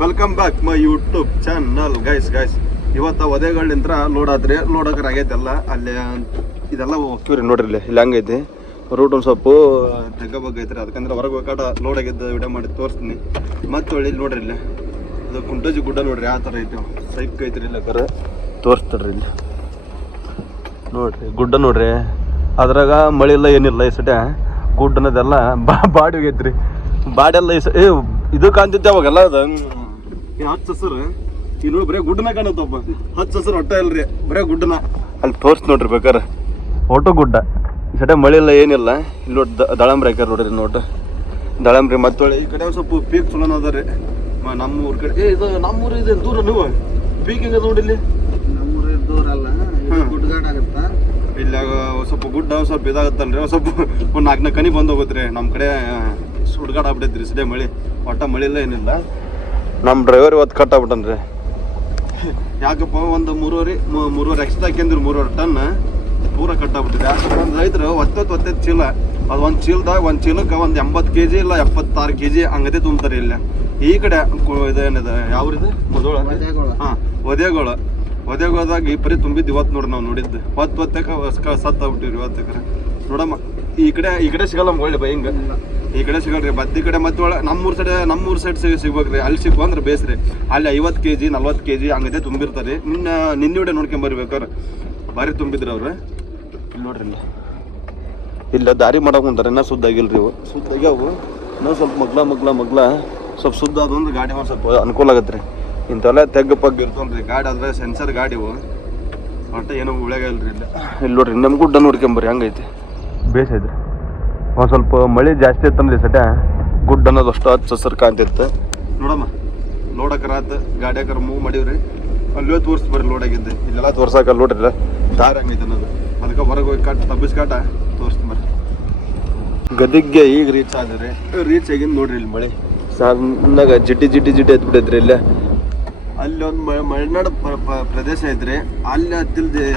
Welcome back my YouTube channel guys ಇವತ್ತು ಒದೇಗಳಿಂತ್ರ load ಆದ್ರಿ ಲೋಡಕ್ರ ಆಗೈತೆಲ್ಲ ಅಲ್ಲೇ ಇದೆಲ್ಲ ಹೋಗ್ತೀವ್ರಿ ನೋಡ್ರಿ ಇಲ್ಲಿ ಹಂಗೈತಿ ರೂಟ್ ಒಂದು ಸ್ವಲ್ಪ ಜಗ್ಗ ಬಗ್ಗೆ ಐತ್ರಿ ಅದಕ್ಕಂದ್ರೆ ಹೊರಗೆ ಹೋಗಾಟ ಲೋಡ್ ಆಗಿದ್ದು ವಿಡಿಯೋ ಮಾಡಿ ತೋರಿಸ್ತೀನಿ ಮತ್ತೆ ಒಳ್ಳೆ ಇಲ್ಲಿ ನೋಡ್ರಿ ಇಲ್ಲಿ ಇದು ಕುಂಟೋಜಿ ಗುಡ್ಡ ನೋಡ್ರಿ ಯಾವ ಥರ ಐತಿ ಸೈಕ್ ಐತ್ರಿ ಇಲ್ಲ ಕರೆ ತೋರಿಸ್ತಾರ್ರಿ ಇಲ್ಲಿ ನೋಡ್ರಿ ಗುಡ್ಡ ನೋಡ್ರಿ ಅದ್ರಾಗ ಮಳೆ ಇಲ್ಲ ಏನಿಲ್ಲ ಈ ಸಟ ಗುಡ್ಡ ಅನ್ನೋದೆಲ್ಲ ಬಾಡಿ ಹೋಗೈತ್ರಿ ಬಾಡಿ ಎಲ್ಲ ಇದು ಕಾಣ್ತಿದ್ದೆ ಅವಾಗೆಲ್ಲ ಅದು ಹಚ್ಚ ಹಸರು ಇಲ್ಲಿ ನೋಡಿ ಬರೀ ಗುಡ್ಡನ ಕಾಣತ್ತಪ್ಪ ಹಚ್ಚ ಹಸರು ಹೊಟ್ಟೆ ಇಲ್ರಿ ಬರೀ ಗುಡ್ಡನ ಅಲ್ಲಿ ತೋರ್ಸ್ ನೋಡ್ರಿ ಬೇಕಾರೆ ಒಟ್ಟು ಗುಡ್ಡ ಈ ಸಟ ಮಳೆ ಇಲ್ಲ ಏನಿಲ್ಲ ಇಲ್ಲಿ ನೋಡಿ ದಾಳಂಬ್ರಿ ಹಾಕ್ಯಾರ ನೋಡ್ರಿ ನೋಟ ದಾಳಂಬ್ರಿ ಮತ್ತೊಳ್ಳೆ ಈ ಕಡೆ ಒಂದು ಸ್ವಲ್ಪ ಪೀಕ್ ಚಲೋನ ಅದ ರೀ ನಮ್ಮೂರ ಕಡೆ ಇದು ನಮ್ಮೂರು ಇದೆ ದೂರ ನೀವು ಪೀಕ್ ಹೆಂಗ ನೋಡಿ ಇಲ್ಲಿ ನಮ್ಮೂರ ದೂರ ಅಲ್ಲ ಗುಡ್ಡಗಾಡ್ ಆಗತ್ತ ಇಲ್ಲ ಸ್ವಲ್ಪ ಗುಡ್ಡ ಸ್ವಲ್ಪ ಇದಾಗತ್ತಲ್ರಿ ಸ್ವಲ್ಪ ಒಂದು 4 ಕನಿ ಬಂದು ಹೋಗುತ್ತೆ ನಮ್ಮ ಕಡೆ ಸುಡ್ಗಾಡ್ ಆಗ್ಬಿಟ್ಟೈತ್ರಿ ಸದೇ ಮಳೆ ಒಟ್ಟ ಮಳೆ ಇಲ್ಲ ಏನಿಲ್ಲ ನಮ್ಮ ಡ್ರೈವರ್ ಇವತ್ತು ಕಟ್ ಆಗ್ಬಿಟ್ಟನ್ರಿ ಯಾಕಪ್ಪ ಒಂದು ಮೂರುವರೆ ಎಕ್ಸ್ಟ್ರಾ ಹಾಕ್ಯಂದ್ರಿ 3.5 ಟನ್ ಪೂರ ಕಟ್ ಆಗ್ಬಿಟ್ಟಿದೆ ಯಾಕಂದ್ರೆ ಒಂದು ರೈತರು ಒತ್ತೈದು ಚೀಲ ಅದು ಒಂದು ಚೀಲದಾಗ ಒಂದು ಚೀಲಕ್ಕೆ ಒಂದು 80 kg ಇಲ್ಲ 76 kg ಹಂಗದೇ ತುಂಬ್ತಾರೆ ಇಲ್ಲ ಈ ಕಡೆ ಇದೇನಿದೆ ಯಾವ್ರಿದೆ ಮೊದಲ ಹಾಂ ಒದೇಗೋಳದಾಗ ಈ ಪರಿ ತುಂಬಿದ್ದು ಇವತ್ತು ನೋಡಿ ನಾವು ನೋಡಿದ್ದು ಹೊತ್ತಕ್ಕೆ ಸತ್ತಾಗ್ಬಿಟ್ಟಿವ್ರಿ ಇವತ್ತಕ್ಕೆ ನೋಡಮ್ಮ ಈ ಕಡೆ ಸಿಗಲ್ಲ ಒಳ್ಳೆ ಬೈ ಹಿಂಗೆ ಈ ಕಡೆ ಸಿಗಲ್ರಿ ಬದ್ದಿ ಕಡೆ ಮತ್ತೆ ಒಳ್ಳೆ ನಮ್ಮೂರು ಸೈಡ್ ಸಿಗ್ಬೇಕ್ರಿ ಅಲ್ಲಿ ಸಿಗ್ಬೋ ಅಂದ್ರೆ ಬೇಸ್ರಿ ಅಲ್ಲಿ 50 kg 40 kg ಹಂಗದೇ ತುಂಬಿರ್ತಾರೆ ನಿನ್ನೆ ವಿಡಿಯೋ ನೋಡ್ಕೊಂಬರ್ಬೇಕಾರೆ ಭಾರಿ ತುಂಬಿದ್ರಿ ಅವ್ರು ಇಲ್ಲಿ ನೋಡ್ರಿ ಇಲ್ಲ ದಾರಿ ಮಾಡಕ್ಕೆ ಕುಂತಾರೆ ಇನ್ನೂ ಸುದ್ದಾಗಿಲ್ರಿ ಇವು ಸುದ್ದಾಗ್ಯಾವು ಇನ್ನೂ ಸ್ವಲ್ಪ ಮಗ್ಲ ಸ್ವಲ್ಪ ಸುದ್ದ ಅದೊಂದು ಗಾಡಿ ಮಾಡಿ ಸ್ವಲ್ಪ ಅನುಕೂಲ ಆಗತ್ತೆ ರೀ ಇಂಥವೆಲ್ಲ ತೆಗ್ಗಪ್ಪಾಗ ಇರ್ತವಲ್ರಿ ಗಾಡಿ ಆದರೆ ಸೆನ್ಸರ್ ಗಾಡಿವು ಒಟ್ಟು ಏನೋ ಉಳಿಯಾಗಲ್ರಿ ಇಲ್ಲಿ ನೋಡ್ರಿ ನಮ್ಮ ಗುಡ್ಡ ನೋಡ್ಕೊಂಬರ್ರಿ ಹಂಗೈತಿ ಬೇಸೈತ್ರಿ ಒಂದು ಸ್ವಲ್ಪ ಮಳೆ ಜಾಸ್ತಿ ಇತ್ತಂದ್ರಿ ಸಟ ಗುಡ್ಡ ಅನ್ನೋದು ಅಷ್ಟು ಹಚ್ಚ ಹಸರು ಕಾಣ್ತಿತ್ತು ನೋಡಮ್ಮ ಲೋಡಕರಾತ ಗಾಡಿಯಾಕರ ಮೂವ್ ಮಾಡೀವ್ರಿ ಅಲ್ಲೇ ತೋರಿಸಿ ಬರ್ರಿ ಲೋಡಾಗಿದ್ದೆ ಇಲ್ಲೆಲ್ಲ ತೋರ್ಸಾಕಲ್ಲ ನೋಡ್ರಿ ದಾರಿ ಹಂಗೈತೆ ಅನ್ನೋದು ಅದಕ್ಕೆ ಹೊರಗೆ ಹೋಗಿ ತಬ್ಬಿಸ್ಕಾಟ ತೋರಿಸ್ತೀನಿ ಬರ್ರಿ ಗದಿಗೆ ಈಗ ರೀಚ್ ಆದ್ರಿ ರೀಚ್ ಆಗಿಂದ ನೋಡ್ರಿ ಇಲ್ಲಿ ಮಳೆ ಸಣ್ಣಗ ಜಿಡ್ಡಿ ಎತ್ಬಿಟ್ಟೈತ್ರಿ ಇಲ್ಲೇ ಅಲ್ಲಿ ಒಂದು ಮಲೆನಾಡು ಪ್ರದೇಶ ಐತ್ರಿ ಅಲ್ಲಿ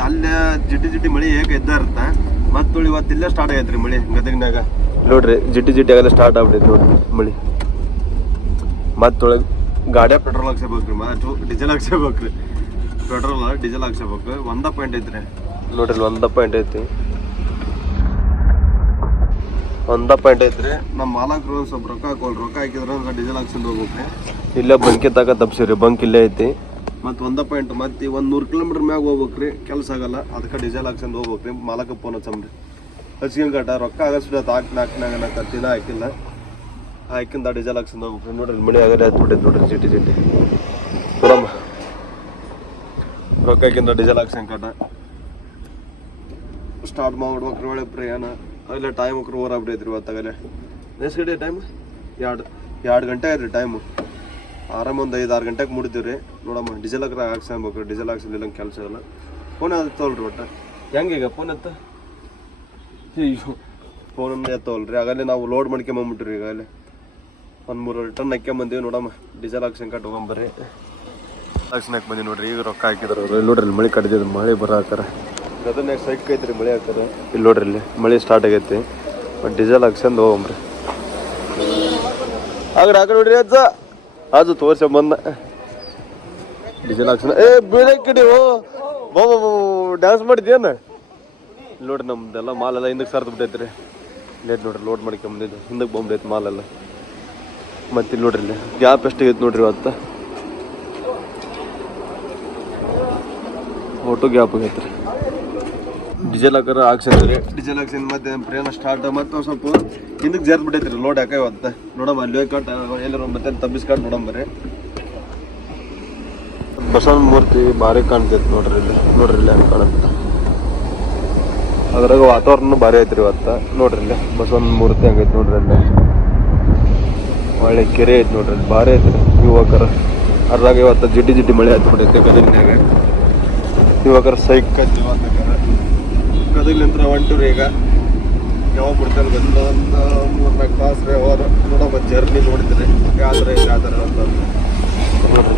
ಅಲ್ಲೇ ಜಿಡ್ಡಿ ಮಳೆ ಹೇಗೆ ಎದ್ದ ಇರುತ್ತೆ ಮತ್ತೆ ಇವತ್ತು ಇಲ್ಲೇ ಸ್ಟಾರ್ಟ್ ಆಗೈತ್ರಿ ಮಳೆ ಗದಗಿನಾಗ ನೋಡ್ರಿ ಜಿಡ್ಡಿ ಆಗಲ್ಲ ಸ್ಟಾರ್ಟ್ ಆಗ್ಬಿಟ್ಟೈತಿ ನೋಡ್ರಿ ಮಳೆ ಮತ್ತೊಳಗೆ ಗಾಡಿಯ ಪೆಟ್ರೋಲ್ ಹಾಕ್ಸಬೇಕ್ರಿ ಮತ್ತು ಡೀಸೆಲ್ ಹಾಕ್ಸಬೇಕ್ರಿ ಡೀಸೆಲ್ ಹಾಕ್ಸಬೇಕು 1 ಪಾಯಿಂಟ್ ಐತ್ರಿ ನೋಡ್ರಿ 1 ಪಾಯಿಂಟ್ ಐತಿ 1 ಪಾಯಿಂಟ್ ಐತ್ರಿ ನಮ್ಮ ಮಾಲಕರು ಸ್ವಲ್ಪ ರೊಕ್ಕ ಹಾಕಿದ್ರೆ ಡೀಸೆಲ್ ಹಾಕ್ಸ್ಕೊಂಡು ಹೋಗ್ಬೇಕ್ರಿ ಇಲ್ಲೇ ಬಂಕಿ ತಗ ತಪ್ಸಿರಿ ಬಂಕ್ ಇಲ್ಲೇ ಐತಿ ಮತ್ತು 1 ಪಾಯಿಂಟ್ ಮತ್ತೆ ಒಂದು 100 ಕಿಲೋಮೀಟ್ರ್ ಮ್ಯಾಗ ಹೋಗ್ಬೇಕ್ರಿ ಕೆಲಸ ಆಗಲ್ಲ ಅದಕ್ಕೆ ಡೀಸೆಲ್ ಹಾಕ್ಸ್ಕೊಂಡು ಹೋಗ್ಬೇಕ್ರಿ ಮಾಲಕ ಫೋನ್ ಹಚ್ಚಮ್ರಿ ಹಚ್ಕೊಂಡ್ ರೊಕ್ಕ ಆಗಸ್ಬಿಟ್ಟು ಹಾಕ್ನಾಗ ಕತ್ತಿನ ಹಾಕಿಲ್ಲ ಹಾಕಿಂದ ಡೀಸೆಲ್ ಹಾಕ್ಸ್ಕೊಂಡು ಹೋಗ್ಬೇಕ್ರಿ ನೋಡ್ರಿ ಮಳೆ ಆಗಲೇ ಹತ್ಬಿಟ್ಟೈತೆ ನೋಡ್ರಿ ಜಿಟಿ ನೋಡಮ್ಮ ರೊಕ್ಕ ಹಾಕಿಂದ ಡೀಸೆಲ್ ಹಾಕ್ಸ್ಕೊಂಡ್ ಸ್ಟಾರ್ಟ್ ಮಾಡ್ಬೇಕ್ರಿ ಒಳ್ಳೆ ಪ್ರಯಾಣ ಅಲ್ಲೇ ಟೈಮ್ ಓವರ್ ಆಗ್ಬಿಟ್ಟೈತ್ರಿ ಇವತ್ತಾಗಲೇ ಎಷ್ಟು ಗಂಟೆ ಟೈಮ್ 2 ಗಂಟೆ ಆಯ್ತು ಟೈಮು ಆರಾಮ ಒಂದು 5-6 ಗಂಟೆಗೆ ಮುಡಿತೀವಿ ನೋಡಮ್ಮ ಡೀಸೆಲ್ ಹಾಕ್ಸ್ಕೊಬೇಕ್ರಿ ಡೀಸೆಲ್ ಹಾಕ್ಸಿಲ್ಲ ಕೆಲಸ ಇಲ್ಲ ಫೋನ್ ಎತ್ತವಲ್ರಿ ಒಟ್ಟು ಹೆಂಗೀಗ ಫೋನ್ ಎತ್ತ ಅಯ್ಯೋ ಫೋನನ್ನು ಎತ್ತವಲ್ರಿ ಆಗಲೇ ನಾವು ಲೋಡ್ ಮಾಡ್ಕೊಂಬಂಬಿಟ್ರಿ ಈಗಾಗಲೇ ಒಂದು 3 ಟನ್ ಹಾಕ್ಕೊಂಬಂದೀವಿ ನೋಡಮ್ಮ ಡೀಸೆಲ್ ಹಾಕ್ಸ್ಕೊಂಡ್ ಹೋಗೊಂಬರ್ರಿ ಹಾಕ್ಸ್ಕೊಳಕ್ಕೆ ಬಂದಿ ನೋಡ್ರಿ ಈಗ ರೊಕ್ಕ ಹಾಕಿದ್ರು ಅವ್ರು ಇಲ್ಲಿ ನೋಡ್ರಿ ಇಲ್ಲಿ ಮಳೆ ಕಡಿದಿದ್ರು ಮಳೆ ಬರಾಕರ ಗದನ್ಯಾಗ ಸೈಕ್ ಐತ್ರಿ ಮಳೆ ಹಾಕರ ಇಲ್ಲಿ ನೋಡ್ರಿ ಇಲ್ಲಿ ಮಳೆ ಸ್ಟಾರ್ಟ್ ಆಗೈತಿ ಮತ್ತು ಡೀಸೆಲ್ ಹಾಕ್ಸ್ಕೊಂಡು ಹೋಗಂಬ್ರಿ ಆಗ ನೋಡ್ರಿ ಅದು ತೋರ್ಸಂಬಂದ ಡೀಸೆಲ್ ಹಾಕ್ಸ್ಕೊಂಡು ಬೇರೆ ಕಡೆ ಬಾಬಾ ಡ್ಯಾನ್ಸ್ ಮಾಡಿದ್ಯೇನು ಇಲ್ಲಿ ನೋಡ್ರಿ ನಮ್ದೆಲ್ಲ ಮಾಲೆಲ್ಲ ಹಿಂದಕ್ಕೆ ಸರ್ದು ಬಿಟ್ಟೈತ್ರಿ ಲೇಟ್ ನೋಡ್ರಿ ಲೋಡ್ ಮಾಡ್ಕೊಂಬಂದಿದ್ದು ಹಿಂದಕ್ಕೆ ಬಂದೈತಿ ಮಾಲೆಲ್ಲ ಮತ್ತು ಇಲ್ಲಿ ನೋಡ್ರಿ ಇಲ್ಲಿ ಗ್ಯಾಪ್ ಎಷ್ಟಾಗೈತೆ ನೋಡ್ರಿ ಇವತ್ತು ಒಟ್ಟು ಗ್ಯಾಪ್ ಆಗೈತೆ ರೀ ಡೀಸೆಲ್ ಹಾಕರ ಹಾಕ್ಸಿದ್ರಿ ಡೀಸೆಲ್ ಹಾಕ್ಸಿದ ಮತ್ತೆ ಪ್ರಯಾಣ ಸ್ಟಾರ್ಟ್ ಮತ್ತೆ ಒಂದು ಸ್ವಲ್ಪ ಹಿಂದಕ್ಕೆ ಜಾರ್ದು ಬಿಟ್ಟೈತ್ರಿ ಲೋಡ್ ಹಾಕ ಇವತ್ತು ನೋಡಮ್ಮ ಅಲ್ಲಿ ಹೋಗಿ ಕಟ್ ಎಲ್ಲರೂ ಮತ್ತೆ ತಬ್ಬಿಸ್ಕೊಂಡು ನೋಡಂಬರ್ರಿ ಬಸವನ ಮೂರ್ತಿ ಭಾರಿ ಕಾಣ್ತೈತೆ ನೋಡ್ರಿ ಇಲ್ಲಿ ಹೆಂಗೆ ಕಾಣುತ್ತೆ ಅದ್ರಾಗ ವಾತಾವರಣ ಭಾರಿ ಐತ್ರಿ ಇವತ್ತು ನೋಡ್ರಿ ಇಲ್ಲಿ ಬಸವನ ಮೂರ್ತಿ ಹಂಗೈತೆ ನೋಡ್ರಿ ಅಲ್ಲಿ ಒಳ್ಳೆ ಕೆರೆ ಐತೆ ನೋಡ್ರಿ ಇಲ್ಲಿ ಭಾರಿ ಐತ್ರಿ ಯುವಕರ ಅದ್ರಾಗ ಇವತ್ತು ಜಿಡ್ಡಿ ಮಳೆ ಹತ್ತು ಬಿಟ್ಟೈತೆ ಗದಗಿನಾಗ ಯುವಕರ ಸೈಕ್ ಐತಿ ಗದಗ್ಲಿಂತ್ರ ಹೊಂಟವ್ರಿ ಈಗ ಯಾವಾಗ ಬಿಡ್ತಾರೆ ಬಂದ ಒಂದು 3-4 ತಾಸು ರೀ ಹೋದ ನೋಡೋ ಜರ್ನಿ ನೋಡಿದ್ರಿ ಯಾವ್ದಾರ ಅಂತ ನೋಡ್ರಿ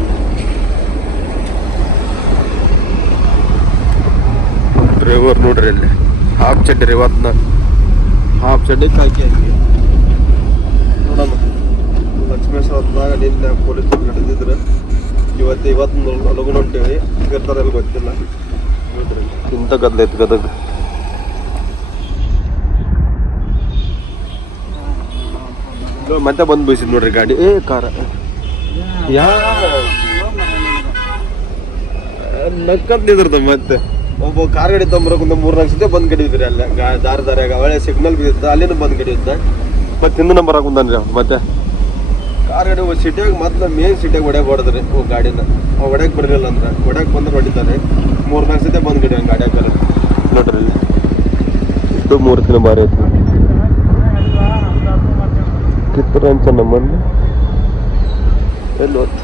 ಡ್ರೈವರ್ ನೋಡ್ರಿ ಇಲ್ಲಿ ಹಾಫ್ ಚಡ್ಡಿ ರೀ ಇವತ್ತು ಹಾಫ್ ಚಡ್ಡಿ ಹಾಕಿ ನೋಡಮ್ಮ ಲಕ್ಷ್ಮೇಶ್ವರದಾಗ ನಿನ್ನೆ ಪೊಲೀಸರು ನಡೆದಿದ್ರು ಐತಿ. ಇವತ್ತು ಲಗುನ ಹೊಂಟೇವಿ, ಇರ್ತಾರೆಲ್ಲ ಗೊತ್ತಿಲ್ಲ. ನೋಡ್ರಿ ಇಂಥ ಗದ್ಲ ಐತಿ ಗದಗ. ಮತ್ತೆ ಬಂದು ಬೀಸಿದ್ ನೋಡ್ರಿ ಗಾಡಿ. ಕಾರ ನಕ್ಕಂತಿದ್ರದ ಮತ್ತೆ ಒಬ್ಬ ಕಾರ್ ಗಾಡಿ ತೊಂಬರಕ್ಕೆ ಒಂದು 3-4 ಸತಿ ಬಂದ್ ಕಡಿದ್ರಿ. ಅಲ್ಲ ದಾರಿಯಾಗ ಒಳ್ಳೆ ಸಿಗ್ನಲ್ ಬಿದ್ದ ಅಲ್ಲಿನೂ ಬಂದ್ ಕಡಿಯುತ್ತ. ಮತ್ತೆ ಹಿಂದೆ ನಂಬರ್ ಹಾಕುಂತಾನ್ರಿ ಅವ್ನು. ಮತ್ತೆ ಕಾರ್ ಗಾಡಿ ಸಿಟಿಯಾಗ ಮೊದ್ಲು ಮೇನ್ ಸಿಟಿಯಾಗ ಹೊಡ್ಯಾಗ ಹೊಡೆದ್ರಿ ಗಾಡಿನ. ಅವ್ ಹೊಡ್ಯಾಕ್ ಬರಲಿಲ್ಲ ಅಂದ್ರೆ ಹೊಡ್ಯಾಕ್ ಬಂದ್ರೆ ಹೊಡಿತಾರೆ. 3-4 ಸತಿ ಬಂದ್ ಕಡಿ ಗಾಡಿಯಾಗ ನೋಡ್ರಿ. ಇಲ್ಲಿ ಇದು 3 ದಿನ ಬಾರಿ ಐತಿ. ಕಿತ್ತೂರು ಅಂತ ನಮ್ಮಲ್ಲಿ ಎಲ್ಲಿ ಹೋತ್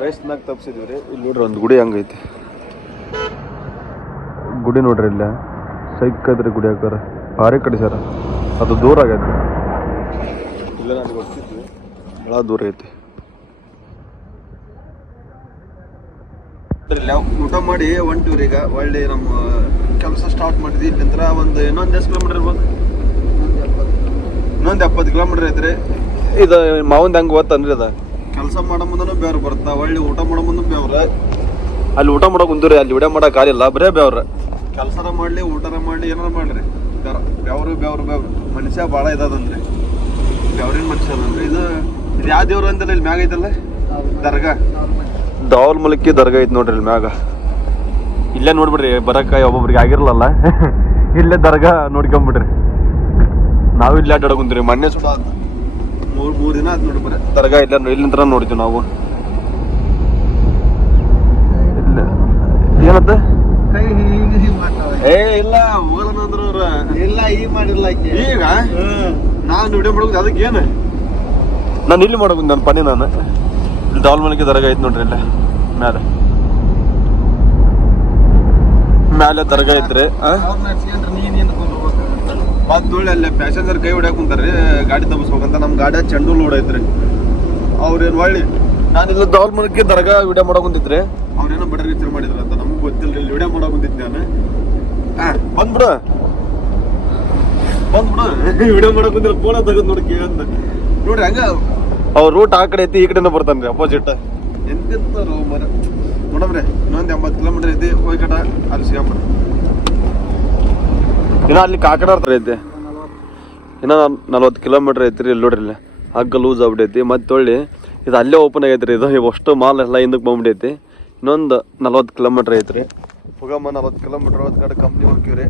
ರೈಸ್ನಾಗ ತಪ್ಸಿದ್ವಿ ರೀ. ಇಲ್ಲಿ ನೋಡ್ರಿ ಒಂದು ಗುಡಿ ಹಂಗೈತಿ. ಗುಡಿ ನೋಡ್ರಿ ಇಲ್ಲ ಸೈಕದ್ರಿ ಗುಡಿ ಹಾಕಾರ ಭಾರಿ ಕಡಿಸ್ಯಾರ. ಅದು ದೂರ ಆಗೈತಿ. ಇಲ್ಲ ನನಗೆ ಗೊತ್ತಿದ್ವಿ ಭಾಳ ದೂರ ಐತಿ. ಊಟ ಮಾಡಿ ಹೊಂಟಿವ್ರಿ. ಈಗ ಒಳ್ಳೆ ನಮ್ಮ ಕೆಲಸ ಸ್ಟಾರ್ಟ್ ಮಾಡಿದ್ವಿ. ಇಲ್ಲಿಂದ ಒಂದು ಇನ್ನೊಂದು 10 ಕಿಲೋಮೀಟರ್ ಇರ್ಬೋದು. ಇನ್ನೊಂದು 70 ಕಿಲೋಮೀಟರ್ ಐತ್ರಿ. ಇದು ಮಾವಂದ ಹೆಂಗೆ ಗೊತ್ತನ್ರಿ, ಅದ ಕೆಲಸ ಮಾಡೋ ಮುಂದನೂ ಬೆವ್ರು ಬರ್ತಾ, ಒಳ್ಳೆ ಊಟ ಮಾಡೋ ಮುಂದೆ ಬೆವ್ರ. ಅಲ್ಲಿ ಊಟ ಮಾಡೋ ಕುಂದ್ರಿ, ಅಲ್ಲಿ ಊಟ ಮಾಡೋ ಕಾಲಿಲ್ಲ, ಬರೇ ಬೆವ್ರ. ಕೆಲಸನ ಮಾಡಲಿ ಊಟನ ಮಾಡಲಿ ಏನಾರ ಮಾಡ್ರಿ ಬೆವ್ರು ಬೆವ್ರು ಬೆವ್ರು. ಮನುಷ್ಯ ಭಾಳ ಇದಾದಂದ್ರಿ, ಬೆವ್ರಿನ ಮನುಷ್ಯ ಅದಂದ್ರಿ. ಇದು ಯಾವ ದೇವ್ರು ಅಂತಲ್ಲ ಇಲ್ಲಿ ಮ್ಯಾಗ ಐತಲ್ಲ ದರ್ಗಾ, ದಾವಲ್ ಮಲಕ್ಕಿ ದರ್ಗಾ ಐತಿ ನೋಡ್ರಿ ಇಲ್ಲಿ ಮ್ಯಾಗ. ಇಲ್ಲೇ ನೋಡ್ಬಿಡ್ರಿ ಬರಕ ಒಬ್ಬೊಬ್ರಿಗೆ ಆಗಿರಲ್ಲ. ಇಲ್ಲೇ ದರ್ಗಾ ನೋಡ್ಕೊಂಬಿಡ್ರಿ. ನಾವು ಇಲ್ಲೇ ಅಡ್ಡಾಡಕುಂತೀರಿ. ಮೊನ್ನೆ ಸುಡ 3 ದಿನ ಆಯ್ತು ನೋಡಿ ಬರೀ ದರ್ಗಾ ಇಲ್ಲಿಂದ ನೋಡಿದ್ವಿ ನಾವು. ಇಲ್ಲ ಏನತ್ತ ಇಲ್ಲ ಹೋಗಲ್ಲ ಅಂದ್ರ ಅವ್ರ ಇಲ್ಲ ಈಗ ಮಾಡಿಲ್ಲ. ಈಗ ನಾನು ವಿಡಿಯೋ ಮಾಡೋದು ಅದಕ್ಕೆ ಏನು ನಾನು ಇಲ್ಲಿ ಮಾಡೋದು ನನ್ನ ಪನಿ. ನಾನು ಇಲ್ಲಿ ದಾವಲ್ ಮಲಕ್ಕಿ ದರ್ಗಾ ಐತಿ ನೋಡ್ರಿ. ಇಲ್ಲ ಮ್ಯಾಲೆ ದರ್ಗಾ ಐತ್ರಿ. ಬಂದು ಅಲ್ಲೇ ಪ್ಯಾಸೆಂಜರ್ ಕೈ ಹೊಡ್ಯಾಕ ಕುಂತಾರ್ರಿ ಗಾಡಿ ತಪ್ಪಿಸ್ಬೇಕಂತ. ನಮ್ಮ ಗಾಡಿ ಚೆಂಡು ಲೋಡ್ ಐತ್ರಿ. ಅವ್ರೇನು ಒಳ್ಳೆ ನಾನಿಲ್ಲ ದಾವಲ್ ಮಲಕ್ಕಿ ದರ್ಗಾ ವಿಡಿಯೋ ಮಾಡೋ ಕುಂತಿದ್ರಿ. ಅವ್ರೇನೋ ಬಡ ರೀತಿ ಮಾಡಿದ್ರ ಅಂತ ನಮ್ಗೆ ಗೊತ್ತಿಲ್ಲ. ಇಲ್ಲಿ ವಿಡಿಯೋ ಮಾಡೋ ಕುಂತಿದ್ದೆ ನಾನು. ಬಂದ್ಬಿಡು ವಿಡಿಯೋ ಮಾಡೋ ಕುಂತಿಲ್ಲ. ಫೋನ ತೆಗೆದು ನೋಡಕ್ಕೆ ಅಂತ ನೋಡ್ರಿ. ಹಂಗ ಅವ್ರ ರೂಟ್ ಆ ಕಡೆ ಐತಿ, ಈ ಕಡೆನ ಬರ್ತಾನ್ರಿ ಅಪೋಸಿಟ್. ಎಂತೆಂತಾರು ಮರ ನೋಡಮ್ರಿ. ಇನ್ನೊಂದು 80 ಕಿಲೋಮೀಟರ್ ಐತಿ ಹೋಗಿ ಕಟ ಅಲ್ಲಿ ಸಿಗಂಬ. ಇನ್ನ ಅಲ್ಲಿ ಕಾಕಡ ಐತಿ. ಇನ್ನ 40 ಕಿಲೋಮೀಟರ್ ಐತ್ರಿ. ಇಲ್ಲಿ ನೋಡ್ರಿ ಇಲ್ಲಿ ಹಗ್ಗ ಲೂಸ್ ಆಗ್ಬಿಟ್ಟೈತಿ. ಮತ್ತೆ ಒಳ್ಳಿ ಇದು ಅಲ್ಲೇ ಓಪನ್ ಆಗೈತ್ರಿ. ಇದು ಅಷ್ಟು ಮಾಲ್ ಎಲ್ಲ ಹಿಂದಕ್ಕೆ ಬಂದ್ಬಿಟ್ಟೈತಿ. ಇನ್ನೊಂದು 40 ಕಿಲೋಮೀಟರ್ ಐತ್ರಿ. ಹೋಗಮ್ಮ 40 ಕಿಲೋಮೀಟರ್ ಹೋದ ಕಡೆ ಕಂಪ್ನಿ ಹೋಗ್ತೀವ್ರಿ.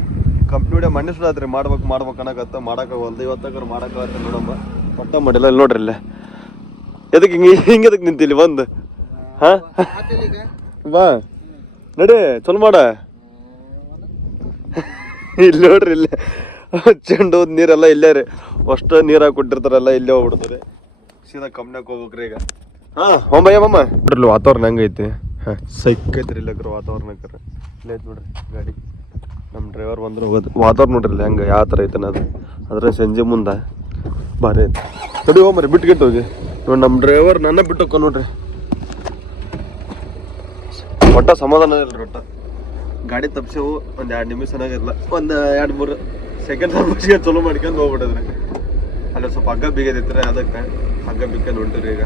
ಕಂಪ್ನಿ ಹೊಡೆ ಮಣ್ಣು ಸುಡಾತ್ರಿ. ಮಾಡ್ಬೇಕು ಅನ್ನಕತ್ತ ಮಾಡಕ್ಕಾಗಲ್ದು. ಇವತ್ತಾಗ ಮಾಡಕ್ಕಾಗತ್ತೆ ನೋಡಮ್ಮ. ಒಟ್ಟ ಮಾಡಿಲ್ಲ. ಇಲ್ಲಿ ನೋಡ್ರಿ ಇಲ್ಲೇ ಎದಕ್ಕೆ ಹಿಂಗೆ ಎದಕ್ಕೆ ನಿಂತಿಲ್ಲಿ ಬಂದು. ಹಾಂ ಬಾ ನಡಿ ಚಲೋ ಮಾಡ. ಇಲ್ಲಿ ನೋಡ್ರಿ ಇಲ್ಲೇ ಚೆಂಡು ನೀರೆಲ್ಲ ಇಲ್ಲೇ ರೀ. ಅಷ್ಟು ನೀರಾಗಿ ಕೊಟ್ಟಿರ್ತಾರಲ್ಲ ಇಲ್ಲೇ ಹೋಗ್ಬಿಡ್ತಾರೆ. ಸೀದಾ ಕಂಪ್ನಿಯಾಗ ಹೋಗ್ಬೇಕ್ರಿ ಈಗ. ಹಾಂ ಹೋಂಬಯ್ಯ ಮಮ್ಮ ನೋಡ್ರಿ ವಾತಾವರಣ ಹೆಂಗೈತಿ. ಹಾಂ ಸೈಕೈತ್ರಿ ಇಲ್ಲಕ್ರ ವಾತಾವರಣಕ್ಕರ. ಇಲ್ಲೇ ಐತಿ ನೋಡ್ರಿ ಗಾಡಿ. ನಮ್ಮ ಡ್ರೈವರ್ ಬಂದ್ರೆ ಹೋಗೋದು. ವಾತಾವರಣ ನೋಡ್ರಿ ಇಲ್ಲ ಹೆಂಗೆ ಯಾವ ಥರ ಐತೆ ಅದು. ಅದ್ರ ಸಂಜೆ ಮುಂದೆ ಭಾರಿ ಐತಿ. ನೋಡಿ ಹೋಗ್ರಿ ಬಿಟ್ಗಿಟ್ಟು ಹೋಗಿ ನೋಡಿ. ನಮ್ಮ ಡ್ರೈವರ್ ನನ್ನ ಬಿಟ್ಟು ಹೋಗ್ಕೊ ನೋಡ್ರಿ. ಒಟ್ಟ ಸಮಾಧಾನ ಇಲ್ರಿ. ಒಟ್ಟ ಗಾಡಿ ತಪ್ಸೇವು ಒಂದು 2 ನಿಮಿಷ ಚೆನ್ನಾಗಿರಲ್ಲ. ಒಂದು 2-3 ಸೆಕೆಂಡ್ ತಪ್ಪಿಗೆ ಚಲೋ ಮಾಡ್ಕೊಂಡು ಹೋಗ್ಬಿಟ್ಟದ್ರಿ. ಅಲ್ಲಿ ಸ್ವಲ್ಪ ಹಗ್ಗ ಬಿಗದೈತ್ರಿ. ಅದಕ್ಕೆ ಹಗ್ಗ ಬಿಕ್ಕ ನೋಡ್ತೀರಿ ಈಗ.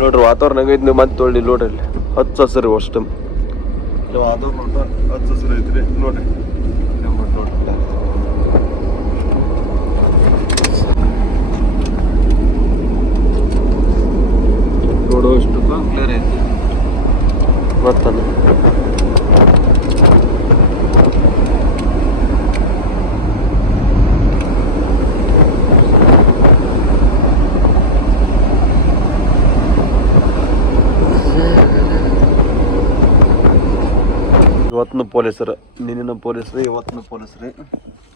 ನೋಡ್ರಿ ವಾತಾವರಣ ಹೆಂಗೈತಿ. ನೀವು ಮತ್ತೆ ತೊಳ್ಳಿ ನೋಡ್ರಿ ಇಲ್ಲಿ ಹಚ್ಚ ಹಸಿರು ಅಷ್ಟು ವಾತಾವರಣ. ಒಟ್ಟ ಹಚ್ಚ ಹಸಿರು ಐತ್ರಿ ನೋಡ್ರಿ. ನೋಡೋ ಇಷ್ಟು ಕ್ಲಿಯರ್ ಐತಿ ಗೊತ್ತಲ್ಲ. ಇವತ್ತಿನ ಪೊಲೀಸರು ನಿನ್ನಿನ ಪೊಲೀಸ್ರಿ ಇವತ್ತಿನ ಪೊಲೀಸ್ರಿ.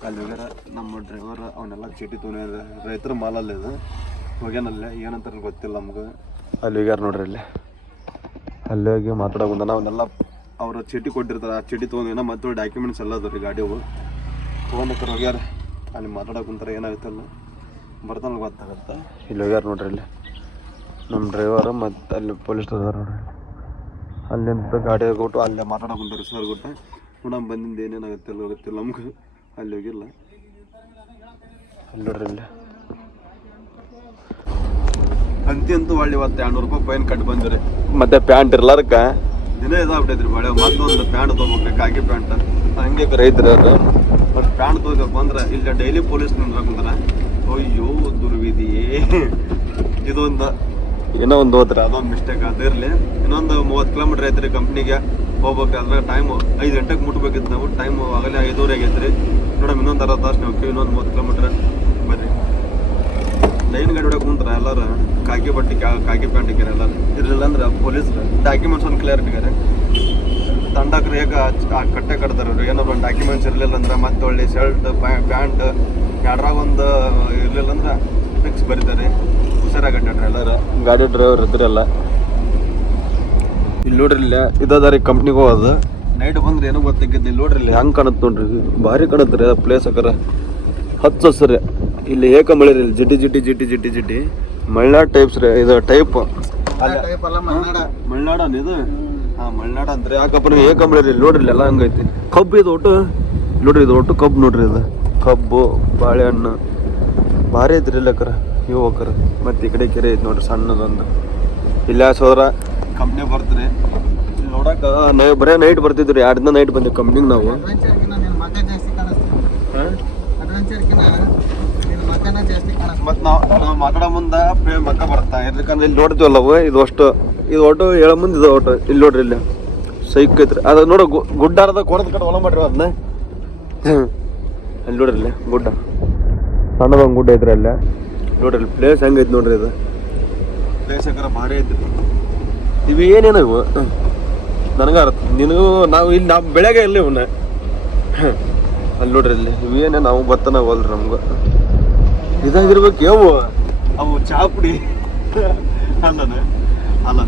ಅಲ್ಲಿ ಹೋಗ್ಯಾರ ನಮ್ಮ ಡ್ರೈವರ್. ಅವನ್ನೆಲ್ಲ ಚೀಟಿ ತೊಗೊಂಡ್ಯಾರ. ರೈತರ ಮಾಲಲ್ಲಿ ಇದು ಹೋಗ್ಯಾನಲ್ಲೇ ಏನಂತಾರ ಗೊತ್ತಿಲ್ಲ ನಮ್ಗೆ. ಅಲ್ಲಿ ಹೋಗ್ಯಾರ ನೋಡ್ರಿ. ಅಲ್ಲಿ ಹೋಗಿ ಮಾತಾಡೋದ ನಾವನ್ನೆಲ್ಲ ಅವ್ರ ಚೀಟಿ ಕೊಟ್ಟಿರ್ತಾರೆ. ಆ ಚೀಟಿ ತೊಗೊಂಡಿನ ಮತ್ತೆ ಡಾಕ್ಯುಮೆಂಟ್ಸ್ ಎಲ್ಲ ಅದಾವ ರೀ ಗಾಡಿವು ತೊಗೊಂಡಕ್ಕಾರ ಹೋಗ್ಯಾರ. ಅಲ್ಲಿ ಮಾತಾಡೋಕುಂತಾರೆ ಏನಾಗುತ್ತಲ್ಲ ಬರ್ತಾನೆ ಗೊತ್ತಾಗತ್ತೆ. ಇಲ್ಲಿ ಹೋಗ್ಯಾರ ನೋಡ್ರಿ. ಇಲ್ಲಿ ನಮ್ಮ ಡ್ರೈವರು ಮತ್ತು ಅಲ್ಲಿ ಪೊಲೀಸ್ ಅದಾರ ನೋಡ್ರಿ. ಅಲ್ಲಿಂದ ಗಾಡಿ ಕೊಟ್ಟು ಅಲ್ಲೇ ಮಾತಾಡೋಕುಂತಾರೆ ಸರ್ ಕೊಟ್ಟು. ನೋಡಮ್ಮ ಬಂದಿಂದ ಏನೇನಾಗುತ್ತೆ ಎಲ್ಲ ಗೊತ್ತಿಲ್ಲ ನಮ್ಗೆ. ಅಲ್ಲಿ ಹೋಗಿಲ್ಲ. ಇಲ್ಲಿ ನೋಡ್ರಿ ಇಲ್ಲಿ ಅಂತೂ ಒಳ್ಳೆ ಇವತ್ತು 200 ರೂಪಾಯಿ ಫೈನ್ ಕಟ್ಟಿ ಬಂದ್ರಿ. ಮತ್ತೆ ಪ್ಯಾಂಟ್ ಇರ್ಲಾರಕ್ಕ ದಿನ ಇದಾಗ್ಬಿಟ್ಟೈತ್ರಿ ಮಳೆ. ಮತ್ತೊಂದು ಪ್ಯಾಂಟ್ ತೊಗೋಬೇಕು, ಕಾಕಿ ಪ್ಯಾಂಟ್. ಹಂಗೆ ರೈತರು ಅದು ಬಟ್ ಪ್ಯಾಂಟ್ ತೊಗೋಬೇಕು ಅಂದ್ರೆ ಇಲ್ಲ ಡೈಲಿ ಪೊಲೀಸ್ ನಿಂದ್ರಕಂತಾರ. ಅಯ್ಯೋ ದುರ್ವಿಧಿಯೇ. ಇದೊಂದು ಏನೋ ಒಂದು ಹೋದ್ರೆ ಅದೊಂದು ಮಿಸ್ಟೇಕ್ ಅದಿರಲಿ. ಇನ್ನೊಂದು 30 ಕಿಲೋಮೀಟ್ರ್ ಐತ್ರಿ ಕಂಪ್ನಿಗೆ ಹೋಗ್ಬೇಕು. ಅದ್ರಾಗ ಟೈಮು 5 ಗಂಟೆಗೆ ಮುಟ್ಬೇಕಿತ್ತು ನಾವು. ಟೈಮು ಆಗಲೇ 5:30 ಆಗೈತ್ರಿ. ನೋಡಮ್ ಇನ್ನೊಂದು 60 ತಾಸು ನಾವು ಇನ್ನೊಂದು 30 ಕಿಲೋಮೀಟ್ರ್ ಬರ್ರಿ. ಲೈನ್ ಗಾಡಿ ಹೊಡಕ್ಕೆ ಕುಂತಾರ ಎಲ್ಲರೂ ಕಾಕಿ ಬಟ್ಟೆ ಕಾಕಿ ಪ್ಯಾಂಟ್ ಇಕ್ಕಾರ ಎಲ್ಲರೂ. ಇರಲಿಲ್ಲ ಅಂದ್ರೆ ಪೊಲೀಸ್ರು ಡಾಕ್ಯುಮೆಂಟ್ಸ್ ಒಂದು ಕ್ಲಿಯರ್ ಇಟ್ಟಾರೆ. ತಂಡಕ್ರು ಹೇಗೆ ಕಟ್ಟೆ ಕಟ್ತಾರೆ ಅವ್ರು. ಏನಾದ್ರು ಒಂದು ಡಾಕ್ಯುಮೆಂಟ್ಸ್ ಇರಲಿಲ್ಲ ಅಂದ್ರೆ ಮತ್ತೆ ಒಳ್ಳೆ ಶರ್ಟ್ ಪ್ಯಾಂಟ್ ಎರಡ್ರಾಗ ಒಂದು ಇರಲಿಲ್ಲ ಅಂದ್ರೆ ಫಿಕ್ಸ್ ಬರೀತಾರೆ. ಹುಷಾರಾಗಿ ಅಡ್ಡಾಡ್ರಿ ಎಲ್ಲರೂ ಗಾಡಿ ಡ್ರೈವರ್ ಇದ್ರಲ್ಲ. ಇಲ್ಲಿ ನೋಡ್ರಿ ಇಲ್ಲಿ ಇದದಾರಿ ಕಂಪ್ನಿಗೆ ಹೋಗೋದು. ನೈಟ್ ಬಂದ್ರೆ ಏನೋ ಗೊತ್ತಾಗಿದ್ದು. ಇಲ್ಲಿ ನೋಡ್ರಿ ಇಲ್ಲಿ ಹೆಂಗೆ ಕಾಣುತ್ತೆ ನೋಡ್ರಿ, ಭಾರಿ ಕಾಣುತ್ತೆ ರೀ ಪ್ಲೇಸ್ ಹಾಕರ. ಹತ್ತು ಸರಿ ಇಲ್ಲಿ ಏಕ ಮಳೆ ರೀ. ಇಲ್ಲಿ ಜಿಡ್ಡಿ ಜಿಡ್ಡಿ ಜಿಡ್ಡಿ ಜಿಡ್ಡಿ ಜಿಡ್ಡಿ ಮಲೆನಾಡು ಟೈಪ್ಸ್ ರೀ. ಇದು ಟೈಪ್ ಮಲೆನಾಡ ಇದು. ಹಾಂ ಮಲೆನಾಡ ಅಂತಾರೆ. ಯಾಕಪ್ಪ ಏಕ ಮಳೆ ರೀ. ನೋಡ್ರಿ ಎಲ್ಲ ಹಂಗೈತಿ. ಕಬ್ಬು ಇದು ಒಟ್ಟು ನೋಡ್ರಿ, ಇದು ಒಟ್ಟು ಕಬ್ಬು ನೋಡ್ರಿ. ಇದು ಕಬ್ಬು ಬಾಳೆಹಣ್ಣು ಭಾರಿ ಐತ್ರಿ ಇಲ್ಲಕ್ಕರ ಇವು ಹೋಗ್ರ. ಮತ್ತು ಈ ಕಡೆ ಕೆರೆ ಐತಿ ನೋಡ್ರಿ ಸಣ್ಣದೊಂದು. ಇಲ್ಲ ಸೋದ್ರ ಕಂಪ್ನಿ ಬರ್ತೀರಿ ಇಲ್ಲಿ ನೋಡಕ್ಕೆ. ನಾವು ಬರೀ ನೈಟ್ ಬರ್ತಿದ್ವಿ ರೀ. 2 ದಿನ ನೈಟ್ ಬಂದಿವಿ ಕಂಪ್ನಿಗೆ ನಾವು. ಮತ್ತು ನಾವು ಮಾತಾಡೋ ಮುಂದೆ ಮಕ್ಕ ಬರ್ತಾ ಯಾಕಂದ್ರೆ ಇಲ್ಲಿ ನೋಡ್ತೀವಲ್ಲ ಅವು. ಇದು ಒಟ್ಟು ಹೇಳೋ ಮುಂದೆ ಇದು ಒಟ್ಟು ಇಲ್ಲಿ ನೋಡ್ರಿ ಇಲ್ಲಿ ಸೈಕ್ ಐತ್ರಿ. ಅದು ನೋಡು ಗುಡ್ಡಾರದ ಕೊಡದ ಕಡೆ ಹೊಲ ಮಾಡ್ರಿ ಅದನ್ನ. ಅಲ್ಲಿ ನೋಡ್ರಿ ಇಲ್ಲಿ ಗುಡ್ಡ ಸಣ್ಣದೊಂದು ಗುಡ್ಡ ಐತ್ರಿ ಅಲ್ಲೇ. ನೋಡ್ರಿ ಇಲ್ಲಿ ಪ್ಲೇಸ್ ಹೆಂಗೈತಿ ನೋಡ್ರಿ. ಇದು ಪ್ಲೇಸ್ ಯಾಕಾರ ಭಾರಿ ಐತ್ರಿ. ಇವು ಏನೇನು ಇವು ನನಗೆ ಅರ್ಥ. ನಿನಗೂ ನಾವು ಇಲ್ಲಿ ನಾವು ಬೆಳಗ್ಗೆ ಇಲ್ಲಿ ಇವನ್ನ ಅಲ್ಲಿ ನೋಡ್ರಿ ಇಲ್ಲಿ ಇವು ಏನೇ ನಾವು ಗೊತ್ತನ ಹೋಲ್ರಿ ನಮ್ಗೆ. ಇದಾಗಿರ್ಬೇಕು ಯಾವ ಅವು ಚಾಪುಡಿ ಅಲ್ಲನ ಅಲ್ಲ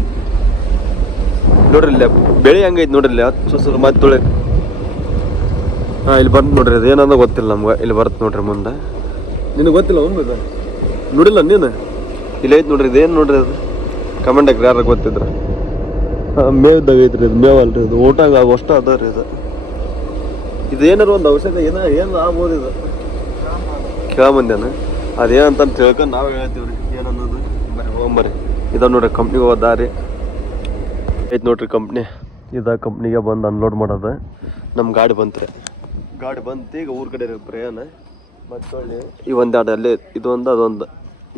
ನೋಡ್ರಿ ಇಲ್ಲಿ ಬೆಳೆ ಹೆಂಗೈತಿ ನೋಡ್ರಿ ಇಲ್ಲಿ. ಹತ್ತು ಸಲ ಮತ್ತೆ ತೊಳೆ. ಹಾಂ ಇಲ್ಲಿ ಬಂತು ನೋಡ್ರಿ. ಅದು ಏನಂದ ಗೊತ್ತಿಲ್ಲ ನಮ್ಗೆ. ಇಲ್ಲಿ ಬರುತ್ತೆ ನೋಡ್ರಿ ಮುಂದೆ. ನಿನಗೆ ಗೊತ್ತಿಲ್ಲ ಒಂದು ಇದು ನೋಡಿಲ್ಲ ನೀನು. ಇಲ್ಲಿ ಐತೆ ನೋಡ್ರಿ. ಇದೇನು ನೋಡ್ರಿ ಅದು ಕಮೆಂಟ್ ಹಾಕ್ರಿ ಯಾರು ಗೊತ್ತಿದ್ರೆ. ಹಾಂ ಮೇವ್ದಾಗ ಐತ್ರಿ. ಇದು ಮೇವ್ ಅಲ್ರಿ. ಇದು ಊಟಾಗ ಅಷ್ಟು ಅದ ರೀ. ಇದು ಏನಾರು ಒಂದು ಔಷಧ ಏನು ಆಗ್ಬೋದು. ಇದು ಕೇಳಬಂದೇನ ಅದೇನಂತ ತಿಳ್ಕೊಂಡು ನಾವು ಹೇಳ್ತೀವಿ ರೀ ಏನನ್ನೋದು. ಬರ್ರಿ ಹೋಗ್ಬರ್ರಿ. ಇದ ನೋಡ್ರಿ ಕಂಪ್ನಿಗೆ ಹೋದ ದಾರಿ ಐತೆ ನೋಡ್ರಿ ಕಂಪ್ನಿ. ಇದ ಕಂಪ್ನಿಗೆ ಬಂದು ಅನ್ಲೋಡ್ ಮಾಡೋದು. ನಮ್ಮ ಗಾಡಿ ಬಂತ್ರಿ. ಗಾಡಿ ಬಂತು ಈಗ ಊರ ಕಡೆ ಪ್ರಯಾಣ. ಮತ್ತು ಒಳ್ಳೆ ಈ ಒಂದೆರಡು ಅಲ್ಲೇ ಇದೊಂದು ಅದೊಂದು.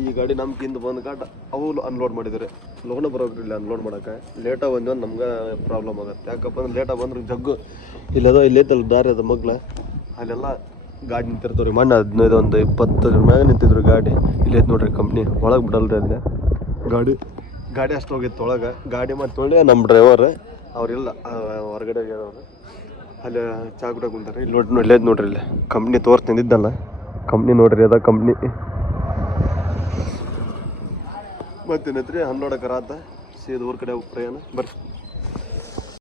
ಈ ಗಾಡಿ ನಮ್ಗಿಂದ ಬಂದು ಗಾಡಿ ಅವು ಅನ್ಲೋಡ್ ಮಾಡಿದ್ರಿ. ಲೋನ ಬರೋಕ್ರಿ ಇಲ್ಲಿ ಅನ್ಲೋಡ್ ಮಾಡೋಕೆ. ಲೇಟಾಗಿ ಬಂದು ನಮ್ಗೆ ಪ್ರಾಬ್ಲಮ್ ಆಗುತ್ತೆ. ಯಾಕಪ್ಪ ಅಂದ್ರೆ ಲೇಟಾಗಿ ಬಂದ್ರೆ ಜಗ್ಗು ಇಲ್ಲದ ಇಲ್ಲೈತಲ್ಲ ದಾರಿ ಅದು ಮಗ್ಲ ಅಲ್ಲೆಲ್ಲ ಗಾಡಿ ನಿಂತಿರ್ತಾವ್ರಿ. ಮೊನ್ನೆ 15 ಒಂದು 20 ಮ್ಯಾಗ ನಿಂತಿದ್ರು ಗಾಡಿ. ಇಲ್ಲೈತೆ ನೋಡ್ರಿ ಕಂಪ್ನಿ. ಒಳಗೆ ಬಿಡಲ್ರಿ ಅಲ್ಲಿ ಗಾಡಿ ಅಷ್ಟು ಹೋಗಿತ್ತು ಒಳಗೆ. ಗಾಡಿ ಮತ್ತು ಒಳ್ಳೆ ನಮ್ಮ ಡ್ರೈವರ್ ಅವರಿಲ್ಲ ಹೊರಗಡೆ ಹೇಳೋರು ಅಲ್ಲಿ ಚಾ ಕುಡಿಯೋಕೆ ಕುಂತಾರೆ. ಇಲ್ಲಿ ಇಲ್ಲೈತೆ ನೋಡ್ರಿ ಇಲ್ಲಿ ಕಂಪ್ನಿ ತೋರ್ಸಿ ನಿಂತಿದ್ದಲ್ಲ ಕಂಪ್ನಿ ನೋಡ್ರಿ. ಅದ ಕಂಪ್ನಿ ಮತ್ತೇನೈತ್ರಿ ಅನ್ಲೋಡಕ್ಕೆ ರಾತ ಸೀದ ಊರ ಕಡೆ ಪ್ರಯಾಣ ಬರ್ರಿ.